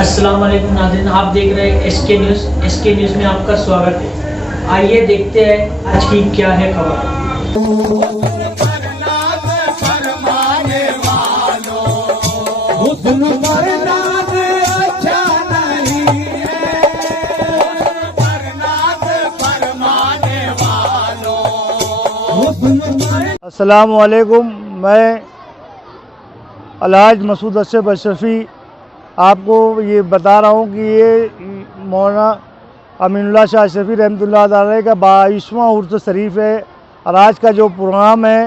अस्सलाम वालेकुम नाज़रीन, आप देख रहे हैं एसके न्यूज़। एसके न्यूज़ में आपका स्वागत है। आइए देखते हैं आज की क्या है खबर। अस्सलाम वालेकुम। मैं अलहाज मसूद अशरफ अशरफी आपको ये बता रहा हूँ कि ये मौलाना अमीनुल्लाह शाह अशरफी रहमतुल्लाह अलैह का 22वां उर्स शरीफ है। और आज का जो प्रोग्राम है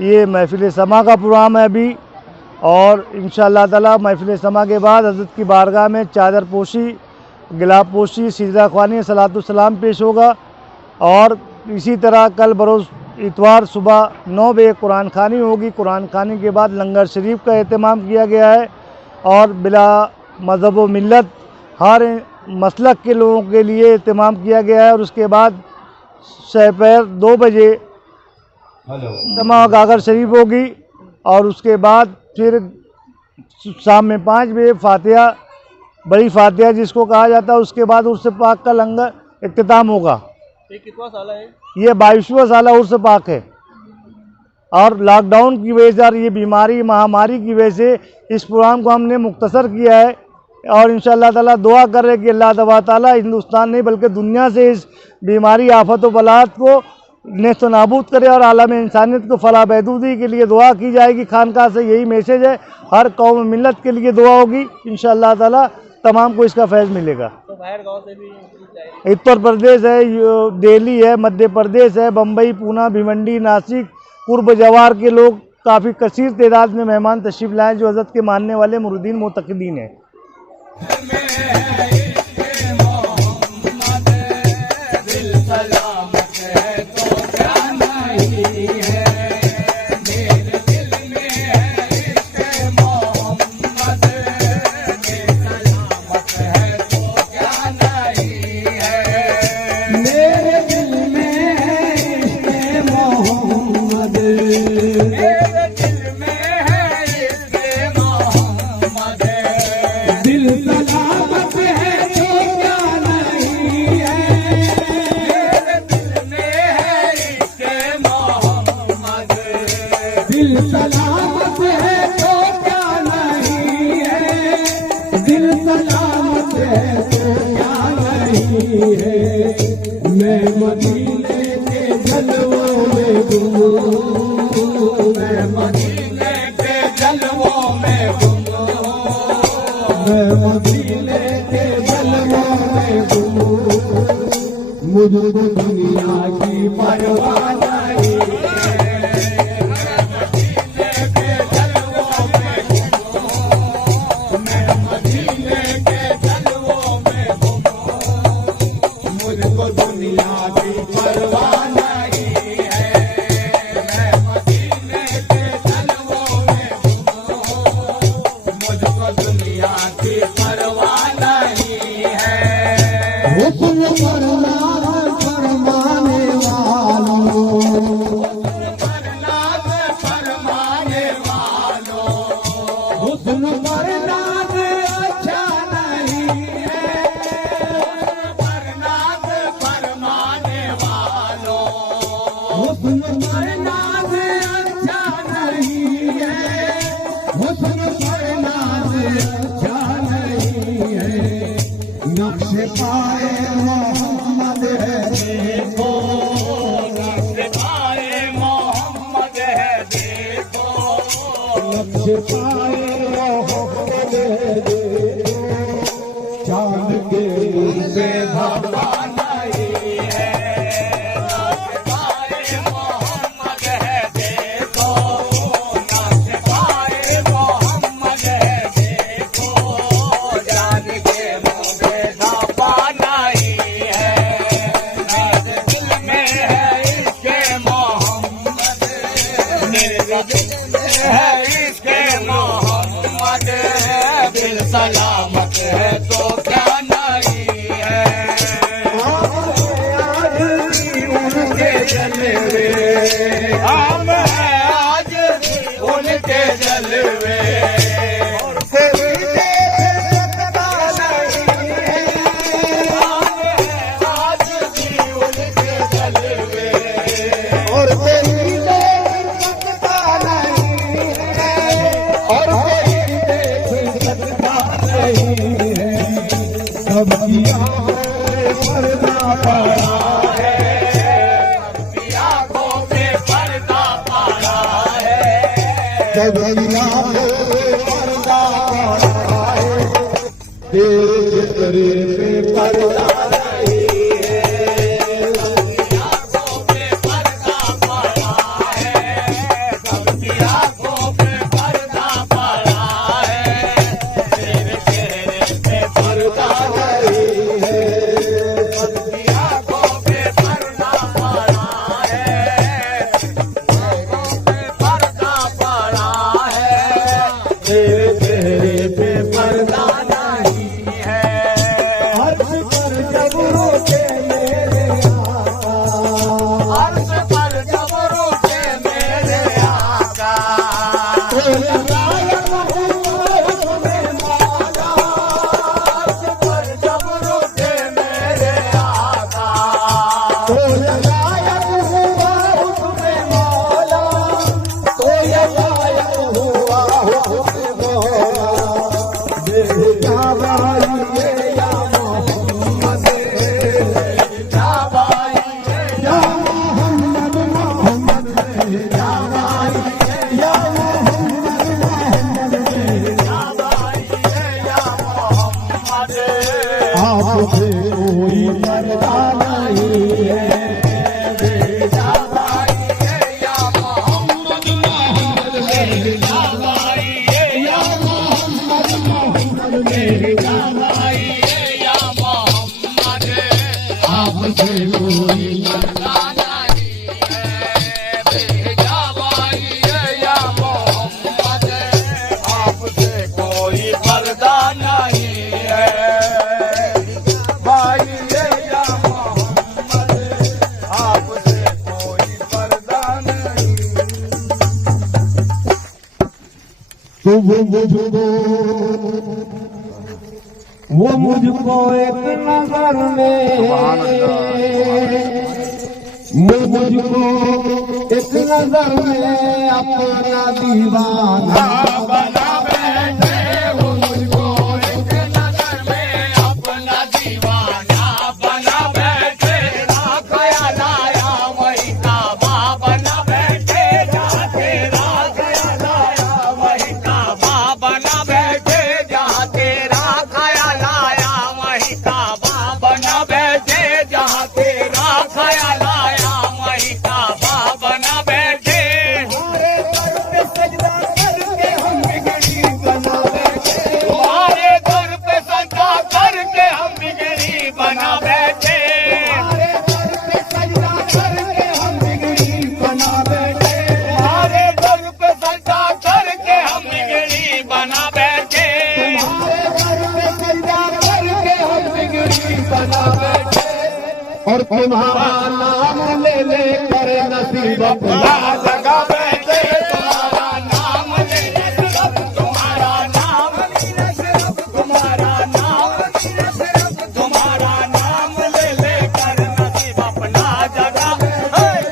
ये महफिल समा का प्रोग्राम है अभी, और इंशाअल्लाह ताला महफिल समा के बाद हज़रत की बारगाह में चादर पोशी, गिलाब पोशी, सिजदा ख्वानी, सलातु सलाम पेश होगा। और इसी तरह कल बरोज़ इतवार सुबह 9 बजे कुरान खानी होगी। कुरान खानी के बाद लंगर शरीफ का एहतमाम किया गया है और बिला मज़हब व मिल्लत हर मसलक के लोगों के लिए एहतमाम किया गया है। और उसके बाद सपहर 2 बजे तमा गागर शरीफ होगी और उसके बाद फिर शाम में 5 बजे फातिहा, बड़ी फातिहा जिसको कहा जाता है, उसके बाद उर्स पाक का लंगर इख्तिताम होगा। ये कितना साल है? ये 22वां साल उर्स पाक है। और लॉकडाउन की वजह से और ये बीमारी महामारी की वजह से इस प्रोग्राम को हमने मुख्तसर किया है। और इंशाअल्लाह ताला दुआ कर रहे हैं कि अल्लाह तबारक ताला हिंदुस्तान नहीं बल्कि दुनिया से इस बीमारी आफत व बलात को नेस्त नाबूद करे और आलम इंसानियत को फलाह बहबूदी के लिए दुआ की जाएगी। खानका से यही मैसेज है, हर कौम मिल्लत के लिए दुआ होगी। इंशाअल्लाह ताला तमाम को इसका फैज़ मिलेगा। तो बाहर गांव से भी उत्तर प्रदेश है, दिल्ली है, मध्य प्रदेश है, बम्बई, पूना, भिवंडी, नासिक, पूर्व जवार के लोग काफ़ी कसीर तादाद में मेहमान तशरीफ़ लाए जो हज़रत के मानने वाले मुरीदीन मुतक़िदीन हैं। सलामत है तो क्या नहीं है, दिल सलामत है तो क्या नहीं है। मैं मदीने के जलवों में गुम हूँ, मैं मदीने के जलवों में गुम हूँ, मैं मदीने के जलवों में गुम हूँ। मुझको दुनिया की परवाह नहीं है। नक्शे पाए मोहम्मद है देखो, नक्शे पाए मोहम्मद है देखो, नक्शे पाए मोहम्मद है देखो। चांद के से धागा नहीं है, नक्शे पाए मोहम्मद है देखो, नक्शे पाए मोहम्मद है देखो। चांद के है इसके मोहम्मद, दिल सलामत है तो क्या नहीं है। आज उनके जलवे, हम हैं आज उनके जलवे। और कोई देख सकता नहीं है, और कोई देख सकता नहीं है। सबकी आंखों पे पर्दा पड़ा है, सबकी आंखों पे पर्दा पड़ा है, सबकी आंखों पे पर्दा पड़ा है। तेरे चेहरे पे पर्दा वो मुझको एक नजर में, मुझको एक नजर में अपना दीवाना बना बैठे, वो मुझको एक नजर में अपना दीवाना बना बैठे। ख्याल आया वही काबा बना बैठे, जहाँ तेरा ख्याल आया वही काबा बना बैठे, जहाँ तेरा ख्याल आया वही काबा बना बैठे, जहाँ तेरा ख्याल आया वही काबा बना बैठे। तुम्हारे दर पे सजदा करके हम बिगड़ी बना बैठे, तुम्हारे दर पे सजदा करके हम बिगड़ी बना बैठे, तुम्हारे दर पे सजदा करके हम बिगड़ी बना बैठे, तुम्हारे दर पे सजदा करके हम बिगड़ी बना बैठे। और तुम्हारा नाम ले ले कर नसीब अपना जगा बैठे, तुम्हारा नाम ले ले तुम्हारा नाम तुम्हारा नाम तुम्हारा नाम ले ले कर नसीब अपना जगा,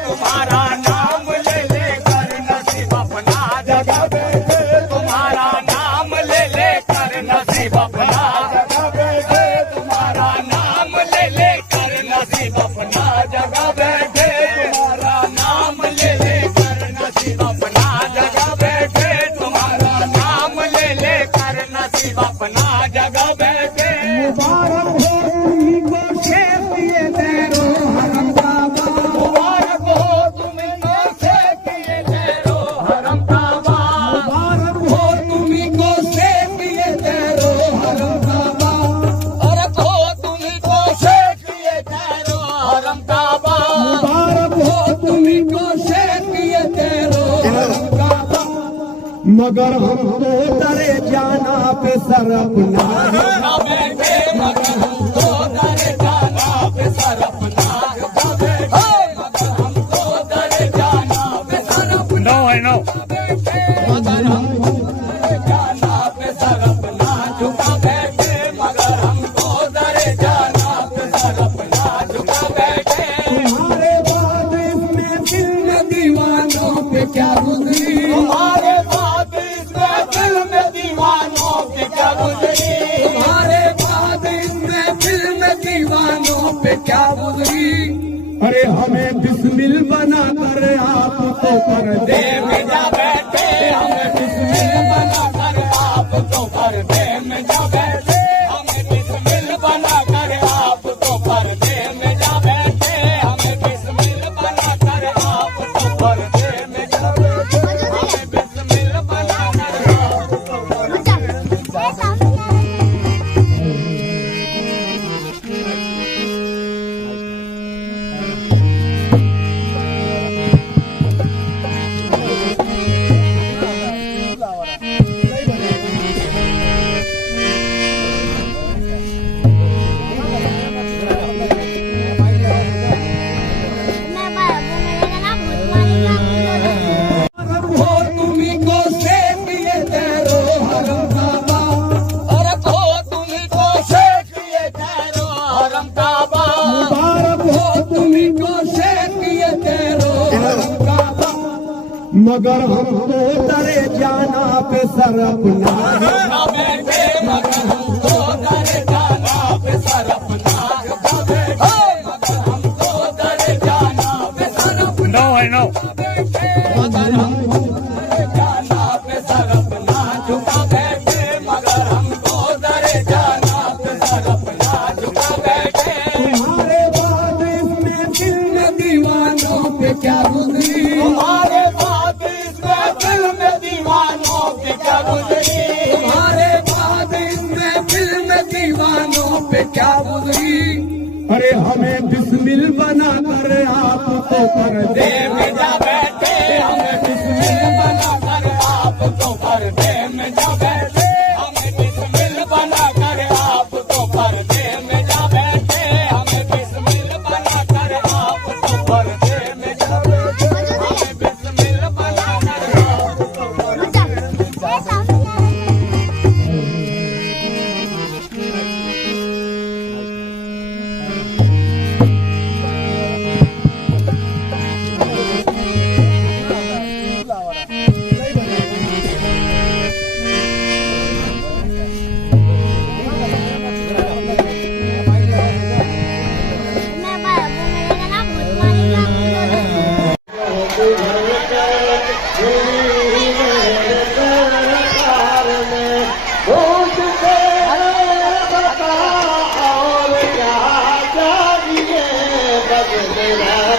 तुम्हारा नाम ले ले कर नसीब अपना जगा बैठे, तुम्हारा नाम ले ले कर नसीब अपना जगा बैठे, तुम्हारा नाम ले ले कर नसीब अपना जगा बैठे, तुम्हारा नाम ले ले कर नसीब अपना जगा बैठे, तुम्हारा नाम ले ले कर नसीब अपना जगा बैठे। मुबारक हो तुम्हीं को शेख ये तेरो हरम काबा, मुबारक हो तुम्हीं को शेख ये तेरो हरम काबा, मुबारक हो तुम्हीं को शेख ये तेरो हरम काबा, मुबारक हो तुम्हीं को शेख ये तेरो हरम काबा, मुबारक हो तुम्हीं को शेख ये तेरो हरम काबा। मगर हमको दरे जाना पे सर अपना बैठे, मगर हमको दरे जाना पे सर अपना बैठे, मगर हमको दरे जाना पे सर अपना बैठे, मगर हमको दरे जाना पे सर अपना झुका बैठे, मगर हमको दरे जाना पे सर अपना झुका बैठे। तुम्हारे बाद इसमें जिंदगी पे क्या गुजरी, तुम्हारे बाद इस महफिल में दीवानों पे क्या गुजरी, तुम्हारे बाद इस महफिल में दीवानों पे क्या गुजरी। अरे हमें बिस्मिल बना कर आप तो पर्दे में जा बैठे, हमें बिस्मिल बना कर आप तो पर्दे में जा बैठे, हमें बिस्मिल बना कर आप तो पर्दे में जा बैठे, हमें बिस्मिल बना कर आप तो पर्दे में जा बैठे, हमें बिस्मिल बना कर आप तो पर्दे में। मगर हमको डरे जाना पे सर अपना बैठे, मगर हमको डरे जाना पे सर अपना बैठे, मगर हमको डरे जाना पे सर अपना बैठे, मगर हमको डरे जाना पे सर अपना झुका बैठे, मगर हमको डरे जाना पे सर अपना झुका बैठे। तुम्हारे बाद इसमें दिल में दीवानों पे क्या गुजरी, तुम्हारे दिल में दीवानों पे क्या गुजरी, तुम्हारे बाद इसमें दिल में दीवानों पे क्या गुजरी। अरे हमें बिस्मिल बना कर आप तो पर्दे में जा बैठे, हमें बिस्मिल बना कर आप तो पर्दे में जा बैठे, हमें बिस्मिल बना कर आप तो पर्दे में जा बैठे, हमें बिस्मिल बना कर आप तो पर्दे में जा बैठे, हमें बिस्मिल बना कर आप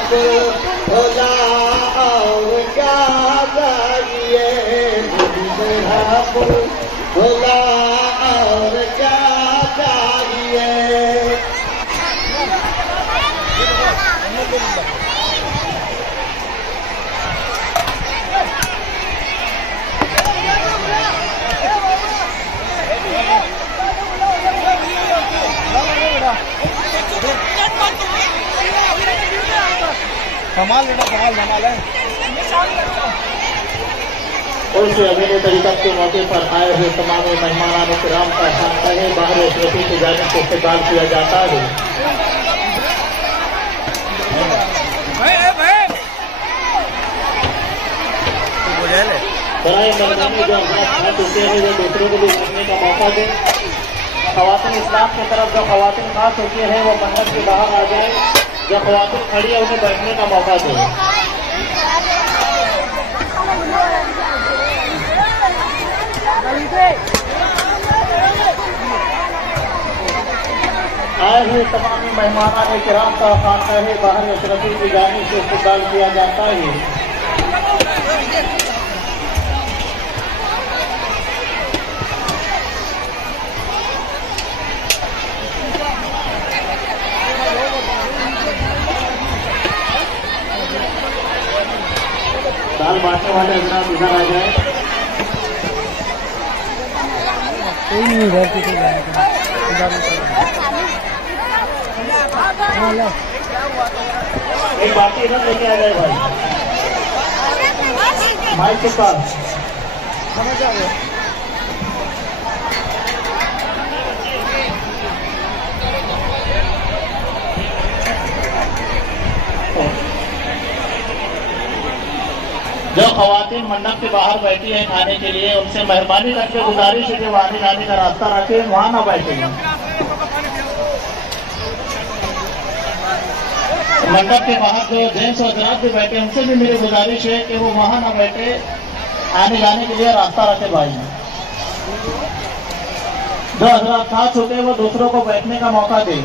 तो भोला और क्या चाहिए, भोला और क्या चाहिए। कमाल लेना, कमाल है। और से अभिनय तरीका के मौके पर आए हुए तमाम मेहमान किराम का शानता है बाहर अतिथि की जाने से इस्तेमाल किया जाता है। बड़ाई मेहमानी जो हाथ चुके हैं वो दूसरों को भी करने का मौका दें। खवातीन इस्लाम की तरफ जो खवातीन खा चुके हैं वो मंडप के बाहर आ जाए, जो खवातीन खड़ी है उन्हें बैठने का मौका दें। आए हुए तमाम मेहमान किराम का खाना है बाहर अशरफी की जाने से इस्तेमाल किया जाता है। दाल बांटने वाले हजरात इधर आ जाए। कोई नहीं इधर से जाएगा, एक बाकी इधर लेके आ जाए भाई, माइक के पास। समझ आ गया। जो खवातीन मंडप के बाहर बैठी हैं खाने के लिए, उनसे मेहरबानी करके गुजारिश है कि वो आने जाने का रास्ता रखे, वहाँ ना बैठे। मंडप के बाहर जो जेंट्स और हजरात भी बैठे, उनसे भी मेरी गुजारिश है कि वो वहाँ ना बैठे, आने जाने के लिए रास्ता रखे भाई। जो हजरात खा चुके वो दूसरों को बैठने का मौका दें।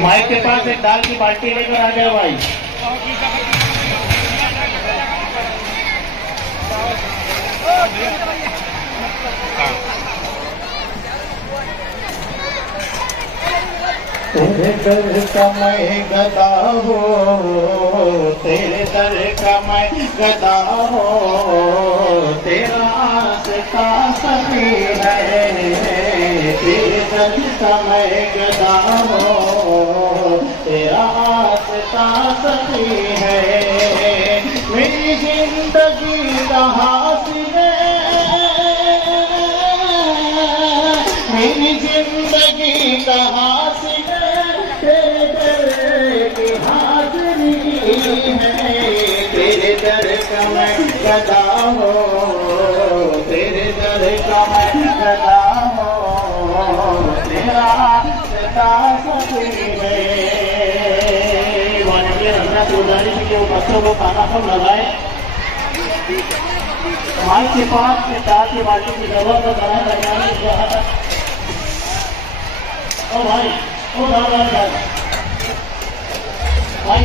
माइक के पास एक दाल की बाल्टी लेकर आ गया भाई। तेरे दर का मैं गदा हो, तेरे दर का मैं गदा हो, तेरा आस्था सही है। तेरे दर का मैं गदा हो, तेरा आस्था सही है। मेरी जिंदगी का हासिल मेरी जिंदगी का हासिल तेरे दर की हाजिरी है। तेरे दर का मैं गदा हो, तेरे दर का मैं गदा हो, तेरा सदा सही है। गुजारिश की वो बच्चों को खाना कम लगाए। माइक के पास में दाल की बाल्टी की जरूरत है, बनाए लगाने ओ भाई, ओ दादा भाई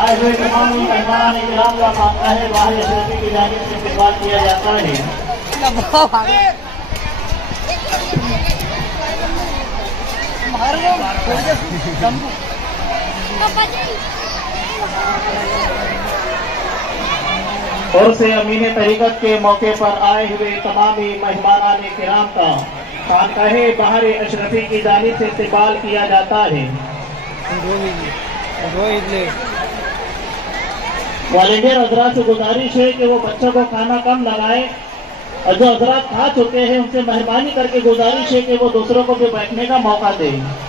आज हुए तमाम मेहमान इकराम का मामला है, बाहर अशरफी की जानिब से इस्तेमाल किया जाता है। और से अमीन तरीकत के मौके पर आए हुए तमाम मेहमान किराम का खानकाहे बाहर अशरफी की जानिब से इस्तेमाल किया जाता है। वॉलंटियर हजरात से गुजारिश है कि वो बच्चों को खाना कम लगाए, और जो हजरात खा चुके हैं उनसे मेहरबानी करके गुजारिश है कि वो दूसरों को भी बैठने का मौका दें।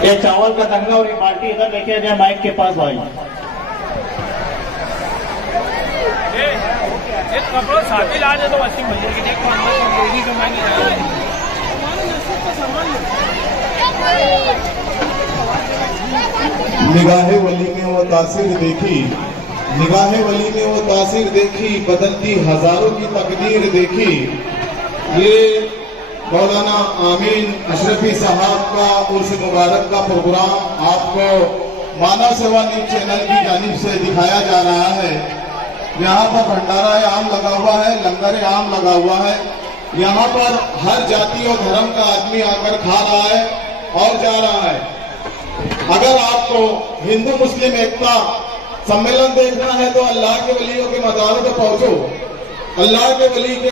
ये चावल का दंगा और ये बाल्टी इधर लेके आ जाए माइक के पास भाई। एक कपड़ों साथी ला दे तो वसीम भैया की देखो अंदर लेडी का मैं निगाहे वली में वो तासीर देखी, निगाहे वली में वो तासीर देखी, बदलती हजारों की तकदीर देखी। ये मौलाना आमीन अशरफी साहब का उर्स मुबारक का प्रोग्राम आपको मानव सेवा न्यूज चैनल की जानिब से दिखाया जा रहा है। यहाँ पर भंडारा आम लगा हुआ है, लंगर आम लगा हुआ है। यहाँ पर हर जाति और धर्म का आदमी आकर खा रहा है और जा रहा है। अगर आपको हिंदू मुस्लिम एकता सम्मेलन देखना है तो अल्लाह के वलियों के मज़ारों पे पहुंचो। अल्लाह के वली के